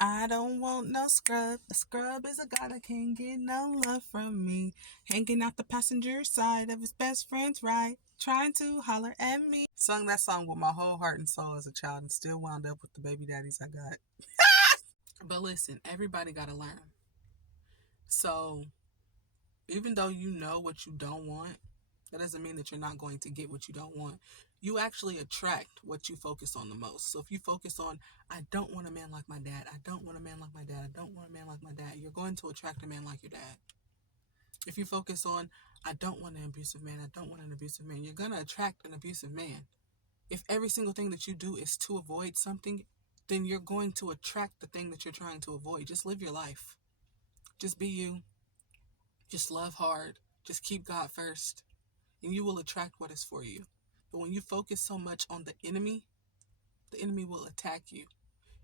I don't want no scrub. A scrub is a guy that can't get no love from me. Hanging out the passenger side of his best friend's ride, trying to holler at me. Sung that song with my whole heart and soul as a child and still wound up with the baby daddies I got. But listen, everybody got to learn. So even though you know what you don't want, that doesn't mean that you're not going to get what you don't want. You actually attract what you focus on the most. So if you focus on, I don't want a man like my dad, I don't want a man like my dad, I don't want a man like my dad, you're going to attract a man like your dad. If you focus on, I don't want an abusive man, I don't want an abusive man, you're going to attract an abusive man. If every single thing that you do is to avoid something, then you're going to attract the thing that you're trying to avoid. Just live your life. Just be you. Just love hard. Just keep God first. And you will attract what is for you. But when you focus so much on the enemy will attack you.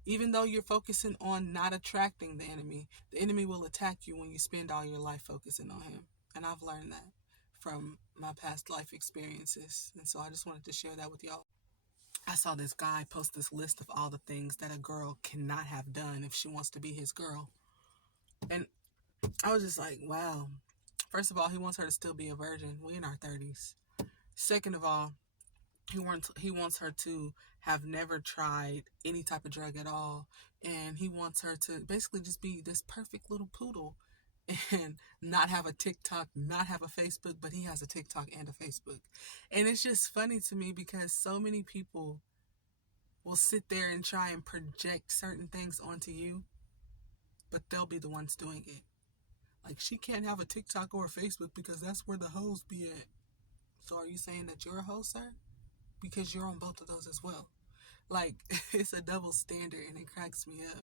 Even though you're focusing on not attracting the enemy will attack you when you spend all your life focusing on him. And I've learned that from my past life experiences. And so I just wanted to share that with y'all. I saw this guy post this list of all the things that a girl cannot have done if she wants to be his girl. And I was just like, wow. First of all, he wants her to still be a virgin. We in our 30s. Second of all, he wants her to have never tried any type of drug at all. And he wants her to basically just be this perfect little poodle and not have a TikTok, not have a Facebook, but he has a TikTok and a Facebook. And it's just funny to me because so many people will sit there and try and project certain things onto you, but they'll be the ones doing it. Like, she can't have a TikTok or a Facebook because that's where the hoes be at. So are you saying that you're a hoe, sir? Because you're on both of those as well. Like, it's a double standard and it cracks me up.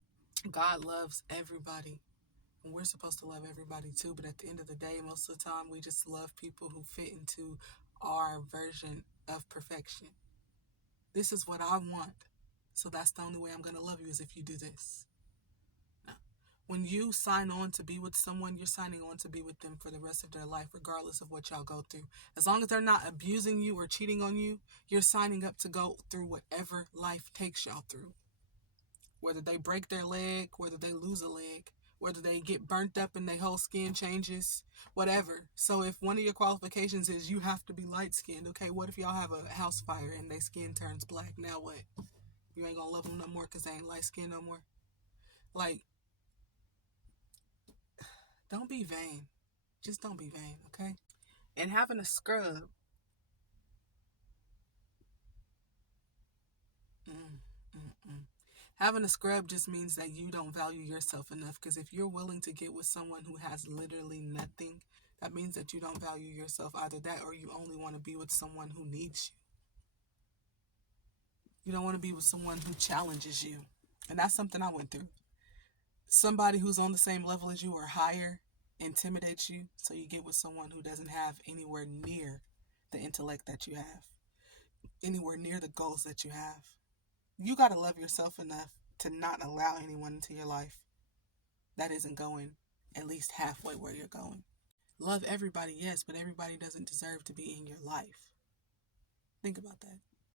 God loves everybody. And we're supposed to love everybody too. But at the end of the day, most of the time, we just love people who fit into our version of perfection. This is what I want. So that's the only way I'm going to love you is if you do this. When you sign on to be with someone, you're signing on to be with them for the rest of their life, regardless of what y'all go through. As long as they're not abusing you or cheating on you, you're signing up to go through whatever life takes y'all through. Whether they break their leg, whether they lose a leg, whether they get burnt up and their whole skin changes, whatever. So if one of your qualifications is you have to be light-skinned, okay, what if y'all have a house fire and their skin turns black? Now what? You ain't gonna love them no more because they ain't light-skinned no more? Like, don't be vain. Just don't be vain, okay? And having a scrub, mm, mm, mm. Having a scrub just means that you don't value yourself enough. Because if you're willing to get with someone who has literally nothing, that means that you don't value yourself. Either that or you only want to be with someone who needs you. You don't want to be with someone who challenges you. And that's something I went through. Somebody who's on the same level as you or higher intimidates you, so you get with someone who doesn't have anywhere near the intellect that you have, anywhere near the goals that you have. You got to love yourself enough to not allow anyone into your life that isn't going at least halfway where you're going. Love everybody, yes, but everybody doesn't deserve to be in your life. Think about that.